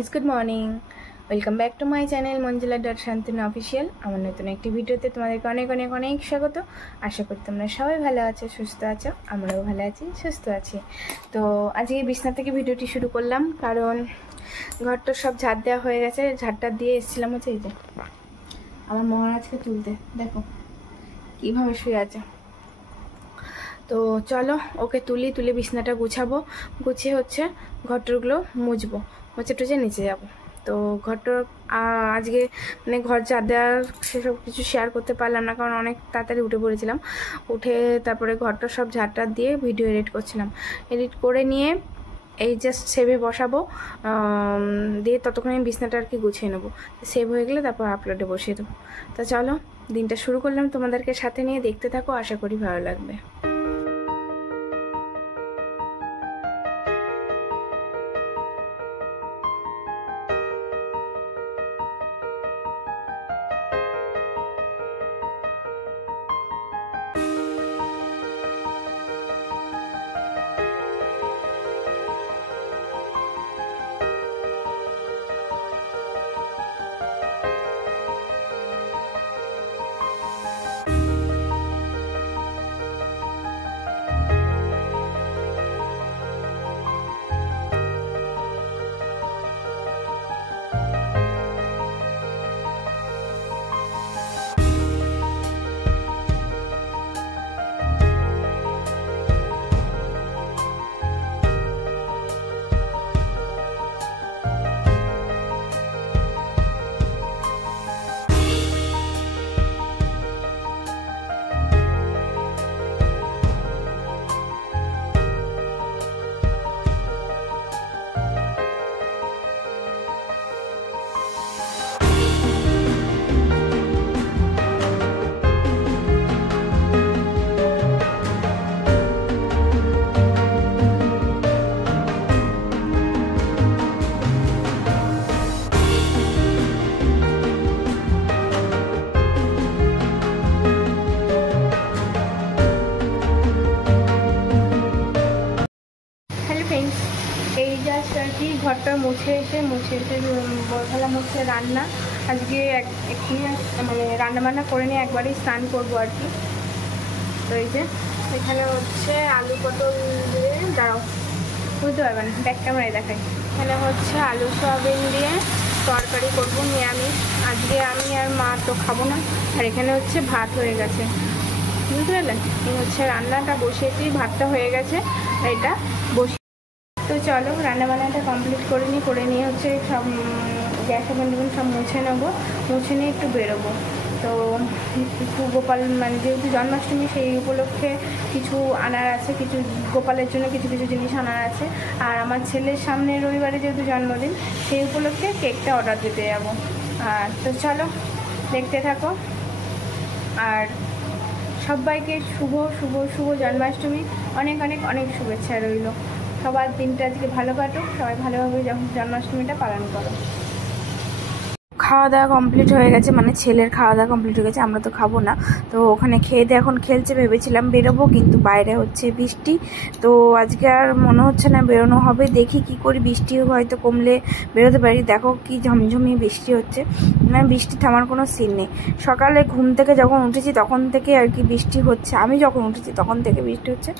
Friends good morning welcome back to my channel Manjula Shantanu official আমার নতুন একটি ভিডিওতে তোমাদেরকে অনেক অনেক অনেক স্বাগত। আশা করি তোমরা সবাই ভালো আছো, সুস্থ আছো। আমরাও ভালো আছি, সুস্থ আছি। তো আজকে বিছনা থেকে ভিডিওটি শুরু করলাম, কারণ ঘরটা সব ঝাড় দেওয়া হয়ে গেছে। ঝাড়টা দিয়ে এসেছিলাম হচ্ছে এই যে আমার মহারাজকে তুলতে, দেখো কীভাবে শুয়ে আছে। তো চলো ওকে তুলে বিছনাটা গুছাবো, গুছিয়ে হচ্ছে ঘরটাগুলো মুছবো, মুছে টুছে নিচে যাবো। তো ঘরটা আজকে মানে ঘর ঝাড় দেওয়ার সেসব কিছু শেয়ার করতে পারলাম না, কারণ অনেক তাড়াতাড়ি উঠে পড়েছিলাম। উঠে তারপরে ঘরটা সব ঝাড়টা দিয়ে ভিডিও এডিট করছিলাম। এডিট করে নিয়ে এই জাস্ট সেভে বসাবো, দিয়ে ততক্ষণে আমি বিছনাটা আর কি গুছিয়ে নেবো। সেভ হয়ে গেলে তারপর আপলোডে বসিয়ে দেবো। তো চলো দিনটা শুরু করলাম, তোমাদেরকে সাথে নিয়ে দেখতে থাকো, আশা করি ভালো লাগবে। এই জাস্ট আর কি ঘরটা মুছে এসে বসালাম হচ্ছে রান্না। আজকে এক্ষুনি মানে রান্নাবান্না করে নিয়ে একবারেই স্নান করবো আর কি। তো এই যে এখানে হচ্ছে আলু পটল দিয়ে, দাঁড়াও বুঝতে পারবেন, ব্যাক ক্যামেরায় দেখাই। এখানে হচ্ছে আলু সয়াবিন দিয়ে তরকারি করবো নিরামিষ। আজকে আমি আর মা তো খাবো না। আর এখানে হচ্ছে ভাত হয়ে গেছে, বুঝতে পারলেন। এই হচ্ছে রান্নাটা বসিয়েছি, ভাতটা হয়ে গেছে, এটা বসে। তো চলো রান্নাবান্নাটা কমপ্লিট করে নিয়ে হচ্ছে সব গ্যাস ওভেন সব মুছে নেবো, মুছে নিয়ে একটু বেরোবো। তো একটু গোপাল মানে যেহেতু জন্মাষ্টমী সেই উপলক্ষে কিছু আনার আছে, কিছু গোপালের জন্য কিছু কিছু জিনিস আনার আছে। আর আমার ছেলের সামনে রবিবারে যেহেতু জন্মদিন, সেই উপলক্ষে কেকটা অর্ডার দিতে যাবো। তো চলো দেখতে থাকো। আর সবাইকে শুভ শুভ শুভ জন্মাষ্টমী, অনেক অনেক অনেক শুভেচ্ছা রইল। সবার দিনটা আজকে ভালো কাটুক, সবাই ভালোভাবে জন্মাষ্টমীটা পালন করো। খাওয়া দাওয়া কমপ্লিট হয়ে গেছে, মানে ছেলের খাওয়া দাওয়া কমপ্লিট হয়ে গেছে, আমরা তো খাবো না। তো ওখানে খেয়ে দিয়ে এখন খেলছে, ভেবেছিলাম বেরোবো, কিন্তু বাইরে হচ্ছে বৃষ্টি। তো আজকে আর মনে হচ্ছে না বেরোনো হবে, দেখি কি করি। বৃষ্টি হয়তো কমলে বেরোতে পারি। দেখো কি ঝমঝমিয়ে বৃষ্টি হচ্ছে, মানে বৃষ্টি থামার কোনো সিন নেই। সকালে ঘুম থেকে যখন উঠেছি তখন থেকে আর কি বৃষ্টি হচ্ছে, আমি যখন উঠেছি তখন থেকে বৃষ্টি হচ্ছে,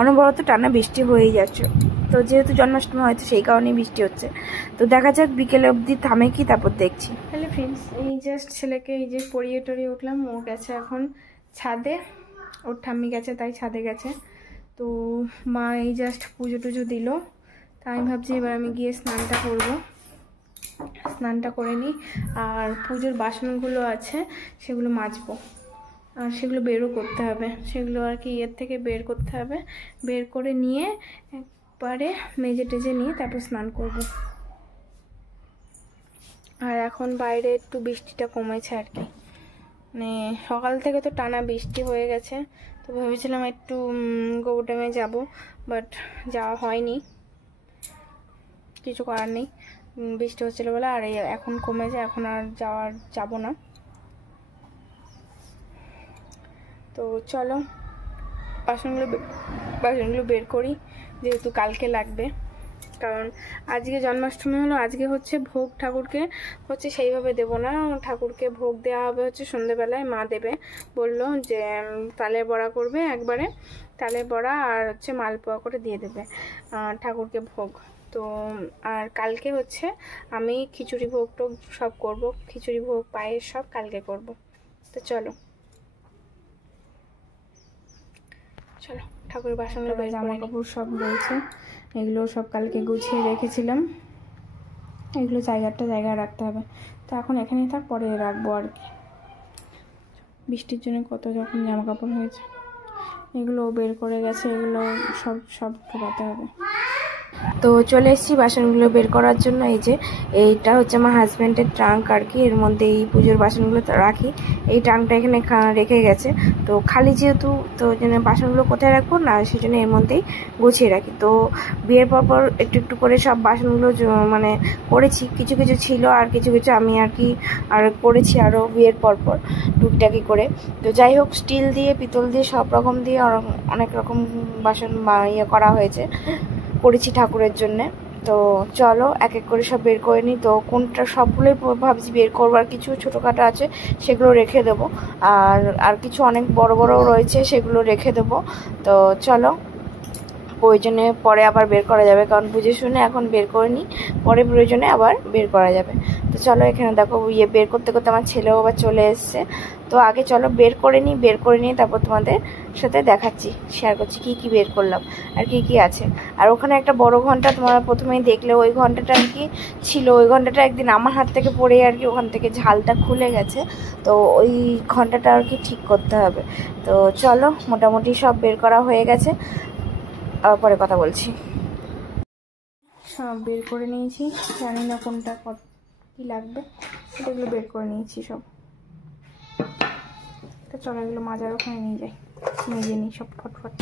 অনবরত টানা বৃষ্টি হয়েই যাচ্ছে। তো যেহেতু জন্মাষ্টমী হয়তো সেই কারণেই বৃষ্টি হচ্ছে। তো দেখা যাক বিকেলে অবধি থামে কি, তারপর দেখছি। হ্যালো ফ্রেন্ডস, এই জাস্ট ছেলেকে এই যে পরিয়ে টরিয়ে উঠলাম। ও গেছে এখন ছাদে, ওর ঠাম্মি গেছে তাই ছাদে গেছে। তো মা এই জাস্ট পুজো টুজো দিল। তাই আমি ভাবছি এবার আমি গিয়ে স্নানটা করবো, স্নানটা করে নিই। আর পুজোর বাসনগুলো আছে সেগুলো মাজবো, আর সেগুলো বেরও করতে হবে, সেগুলো আর কি এর থেকে বের করতে হবে। বের করে নিয়ে একবারে মেজে টেজে নিয়ে তারপর স্নান করব। আর এখন বাইরে একটু বৃষ্টিটা কমেছে আর কি, মানে সকাল থেকে তো টানা বৃষ্টি হয়ে গেছে। তো ভেবেছিলাম একটু গোবর ড্যামে যাবো, বাট যাওয়া হয়নি, কিছু করার নেই। বৃষ্টি হচ্ছিলো বলে। আর এখন কমেছে, এখন আর যাবো না। তো চলো বাসনগুলো বের করি, যেহেতু কালকে লাগবে। কারণ আজকে জন্মাষ্টমী হলো, আজকে হচ্ছে ভোগ ঠাকুরকে হচ্ছে সেইভাবে দেবো না, ঠাকুরকে ভোগ দেওয়া হবে হচ্ছে সন্ধেবেলায়, মা দেবে বললো যে তালের বড়া করবে একবারে, তালের বড়া আর হচ্ছে মালপোয়া করে দিয়ে দেবে ঠাকুরকে ভোগ। তো আর কালকে হচ্ছে আমি খিচুড়ি ভোগ টোগ সব করব, খিচুড়ি ভোগ পায়েস সব কালকে করব। তো চলো চলো ঠাকুরের বাসনগুলো, জামা কাপড় সব রয়েছে, এগুলো সব কালকে গুছিয়ে রেখেছিলাম, এগুলো জায়গায় রাখতে হবে। তো এখন এখানেই থাক, পরে রাখবো আর কি। বৃষ্টির জন্য কত যখন জামা কাপড় হয়েছে, এগুলো বের করে গেছে, এগুলো সব ঢোকাতে হবে। তো চলে এসেছি বাসনগুলো বের করার জন্য। এই যে এইটা হচ্ছে আমার হাজব্যান্ডের ট্রাঙ্ক আর কি, এর মধ্যে এই পুজোর বাসনগুলো রাখি। এই ট্রাঙ্কটা এখানে রেখে গেছে, তো খালি যেহেতু, তো জন্য বাসনগুলো কোথায় রাখবো না, সেই জন্য এর মধ্যেই গুছিয়ে রাখি। তো বিয়ের পর একটু একটু করে সব বাসনগুলো মানে করেছি, কিছু কিছু ছিল আর কিছু কিছু আমি আর কি আর করেছি আরও বিয়ের পর টুকটাকি করে। তো যাই হোক, স্টিল দিয়ে পিতল দিয়ে সব রকম দিয়ে অনেক রকম বাসন ইয়ে করা হয়েছে, করেছি ঠাকুরের জন্যে। তো চলো এক এক করে সব বের করে নিই। তো কোনটা, সবগুলোই ভাবছি বের করবো, আর কিছু ছোটোখাটো আছে সেগুলো রেখে দেবো, আর কিছু অনেক বড় বড় রয়েছে সেগুলো রেখে দেবো। তো চলো, প্রয়োজনে পরে আবার বের করা যাবে, কারণ বুঝে শুনে এখন বের করে নিই, পরে প্রয়োজনে আবার বের করা যাবে। তো চলো, এখানে দেখো বের করতে করতে আমার ছেলেও আবার চলে এসছে। তো আগে চলো বের করে নিই, তারপর তোমাদের সাথে দেখাচ্ছি, শেয়ার করছি কি বের করলাম আর কি আছে। আর ওখানে একটা বড় ঘন্টা তোমরা প্রথমেই দেখলে, ওই ঘন্টাটা আর কি ছিল, ওই ঘন্টাটা একদিন আমার হাত থেকে পড়ে আর কি ওখান থেকে ঝালটা খুলে গেছে, তো ওই ঘন্টাটা আর কি ঠিক করতে হবে। তো চলো, মোটামুটি সব বের করা হয়ে গেছে, আবার পরে কথা বলছি। সব বের করে নিয়েছি, জানি না কোনটা কি লাগবে, এগুলো বের করে নিয়েছি সব। তো চলো এগুলো মাজার ওখানে নিয়ে যাই, মেজে নিই সব ফটফট।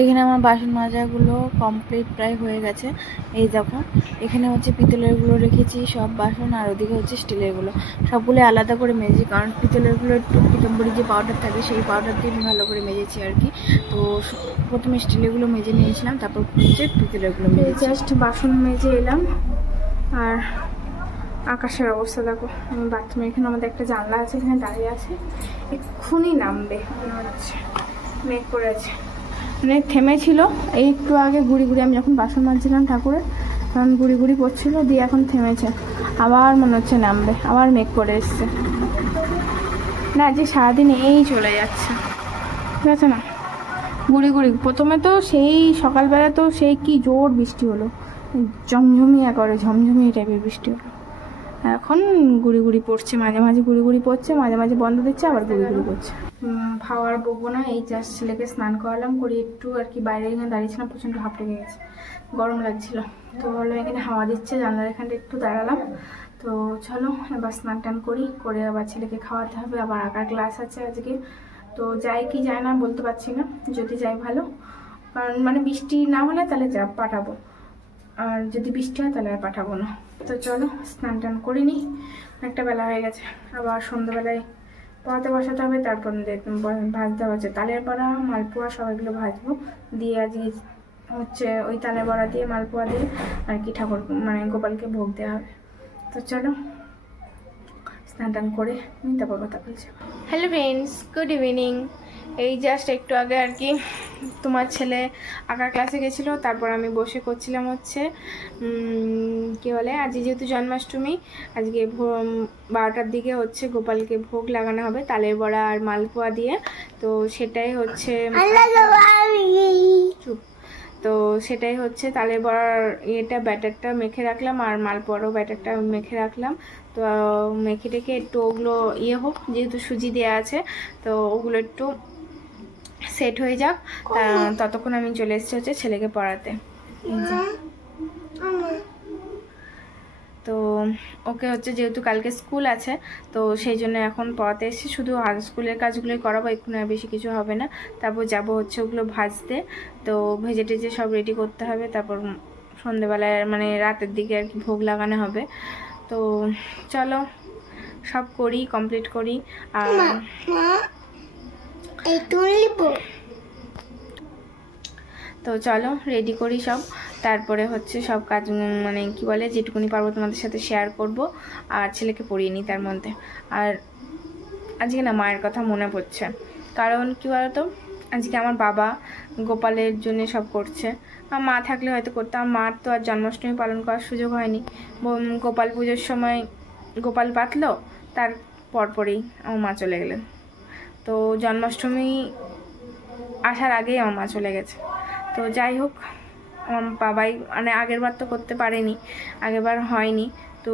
এখানে আমার বাসন মাজাগুলো কমপ্লিট প্রায় হয়ে গেছে। এই দেখো এখানে হচ্ছে পিতলেরগুলো রেখেছি সব বাসন, আর ওদিকে হচ্ছে স্টিলেরগুলো। সবগুলো আলাদা করে মেজেছি, কারণ পিতলেরগুলো একটু পিতম্বরী যে পাউডার থাকে সেই পাউডার দিয়ে আমি ভালো করে মেজেছি আর কি। তো প্রথমে স্টিলেরগুলো মেজে নিয়েছিলাম, তারপর হচ্ছে পিতলেরগুলো মেজে। জাস্ট বাসন মেজে এলাম। আর আকাশের অবস্থা দেখো, বাথরুমে এখানে আমাদের একটা জানলা আছে, এখানে দাঁড়িয়ে আছে, এক্ষুনি নামবে মনে হচ্ছে, মেঘ করে আছে। মানে থেমেছিল এই একটু আগে ঘুরি ঘুরি, আমি যখন বাসন মাজছিলাম ঠাকুরের তখন ঘুরি ঘুরি পড়ছিল, দিয়ে এখন থেমেছে, আবার মনে হচ্ছে নামবে, আবার মেঘ করে এসছে। না যে সারাদিন এই চলে যাচ্ছে, ঠিক আছে না, ঘুরি ঘুরি। প্রথমে তো সেই সকালবেলা তো সেই কি জোর বৃষ্টি হলো, ঝমঝমিয়ে করে ঝমঝমিয়ে টাইপের বৃষ্টি হলো। এখন গুড়ি গুড়ি পড়ছে, মাঝে মাঝে গুড়ি গুড়ি পড়ছে, মাঝে মাঝে বন্ধ দিচ্ছে, আবার গুড়ি গুড়ি পড়ছে। খাওয়ার বকবো না, এই জাস্ট ছেলেকে স্নান করালাম, করে একটু আর কি বাইরে এখানে দাঁড়িয়েছিলাম, প্রচণ্ড হাঁপ লেগে গেছে, গরম লাগছিল। তো ভাবলাম এখানে হাওয়া দিচ্ছে, জানলার এখানটা একটু দাঁড়ালাম। তো চলো এবার স্নান টান করি, করে আবার ছেলেকে খাওয়াতে হবে, আবার আঁকার ক্লাস আছে আজকে। তো যাই কি যায় না বলতে পারছি না, যদি যাই ভালো, কারণ মানে বৃষ্টি না হলে তাহলে পাঠাবো, আর যদি বৃষ্টি হয় তাহলে আর পাঠাবো না। তো চলো স্নান টান করে নিই, অনেকটা বেলা হয়ে গেছে। আবার সন্ধ্যাবেলায় পড়াতে বসাতে হবে, তারপর ভাজতে হচ্ছে তালের বড়া, মালপোয়া সব এগুলো ভাজবো, দিয়ে আজকে হচ্ছে ওই তালের বড়া দিয়ে মালপোয়া দিয়ে আর কি ঠাকুর মানে গোপালকে ভোগ দেওয়া হবে। তো চলো স্নান টান করে তারপর কথা বলছি। Hello friends, good evening. এই জাস্ট একটু আগে আর কি তোমার ছেলে আঁকার ক্লাসে গেছিলো, তারপর আমি বসে করছিলাম হচ্ছে কী বলে, আজকে যেহেতু জন্মাষ্টমী, আজকে 12টার দিকে হচ্ছে গোপালকে ভোগ লাগানো হবে তালের বড়া আর মালপোয়া দিয়ে। তো সেটাই হচ্ছে চুপ, তো সেটাই হচ্ছে তালের বড়ার ইয়েটা ব্যাটারটা মেখে রাখলাম, আর মালপোয়ারও ব্যাটারটা মেখে রাখলাম। তো মেখে টেখে একটু ওগুলো ইয়ে হোক, যেহেতু সুজি দেওয়া আছে, তো ওগুলো একটু সেট হয়ে যাক, ততক্ষণ আমি চলে এসেছি হচ্ছে ছেলেকে পড়াতে। তো ওকে হচ্ছে যেহেতু কালকে স্কুল আছে, তো সেই জন্য এখন পড়াতে এসেছি, শুধু স্কুলের কাজগুলোই করাবো, এখন আর বেশি কিছু হবে না। তারপর যাব হচ্ছে ওগুলো ভাজতে, তো ভেজে টেজে সব রেডি করতে হবে, তারপর সন্ধেবেলায় মানে রাতের দিকে আর কি ভোগ লাগানো হবে। তো চলো সব করি, কমপ্লিট করি। আর তো চলো রেডি করি সব, তারপরে হচ্ছে সব কাজ মানে কি বলে যেটুকুনি পারবো তোমাদের সাথে শেয়ার করব, আর ছেলেকে পড়িয়ে নিই তার মধ্যে। আর আজকে না মায়ের কথা মনে পড়ছে, কারণ কি বলতো, আজকে আমার বাবা গোপালের জন্য সব করছে, আর মা থাকলে হয়তো করতাম, মার তো আর জন্মাষ্টমী পালন করার সুযোগ হয়নি। গোপাল পুজোর সময় গোপাল পাতলো, তার পরপরই আমার মা চলে গেলেন। তো জন্মাষ্টমী আসার আগেই আমার মা চলে গেছে। তো যাই হোক, আমার বাবাই মানে আগের বার তো করতে পারেনি, আগের বার হয়নি, তো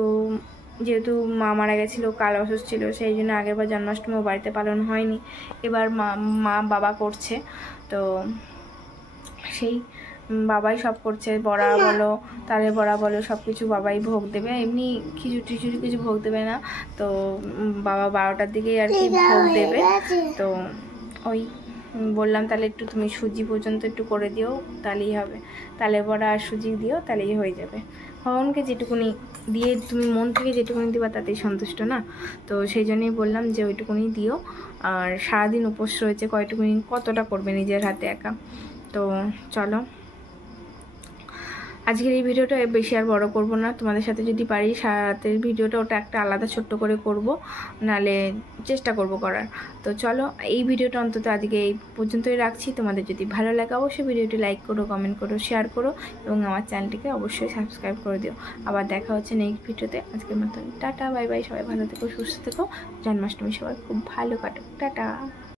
যেহেতু মা মারা গেছিলো, কাল অসুস্থ ছিল, সেই জন্য আগের বার জন্মাষ্টমী বাড়িতে পালন হয়নি। এবার মা বাবা করছে, তো সেই বাবাই সব করছে, বড়া বলো তালের বড়া বলো সব কিছু বাবাই ভোগ দেবে, এমনি খিচুড়ি টিচুড়ি কিছু ভোগ দেবে না। তো বাবা 12টার দিকেই আর কি ভোগ দেবে। তো ওই বললাম তাহলে একটু তুমি সুজি পর্যন্ত একটু করে দিও, তাহলেই হবে, তালের বড়া আর সুজি দিও, তাহলেই হয়ে যাবে। ভগবানকে যেটুকুনি দিয়ে তুমি মন থেকে যেটুকুনি দিবা তাতেই সন্তুষ্ট না, তো সেই জন্যই বললাম যে ওইটুকুনি দিও। আর সারাদিন উপোস রয়েছে, কয়টুকুনি কতটা করবে নিজের হাতে একা। তো চলো আজকের এই ভিডিওটা বেশি আর বড় করব না, তোমাদের সাথে যদি পারি সারা রাতের ভিডিওটা ওটা একটা আলাদা ছোট্ট করে করব, নালে চেষ্টা করব করার। তো চলো এই ভিডিওটা অন্তত আজকে এই পর্যন্তই রাখছি। তোমাদের যদি ভালো লাগে অবশ্যই ভিডিওটি লাইক করো, কমেন্ট করো, শেয়ার করো, এবং আমার চ্যানেলটিকে অবশ্যই সাবস্ক্রাইব করে দিও। আবার দেখা হচ্ছে নেক্সট ভিডিওতে। আজকের মতন টাটা, বাই বাই, সবাই ভালো থেকো, সুস্থ থেকো, জন্মাষ্টমী সবাই খুব ভালো কাটুক, টাটা।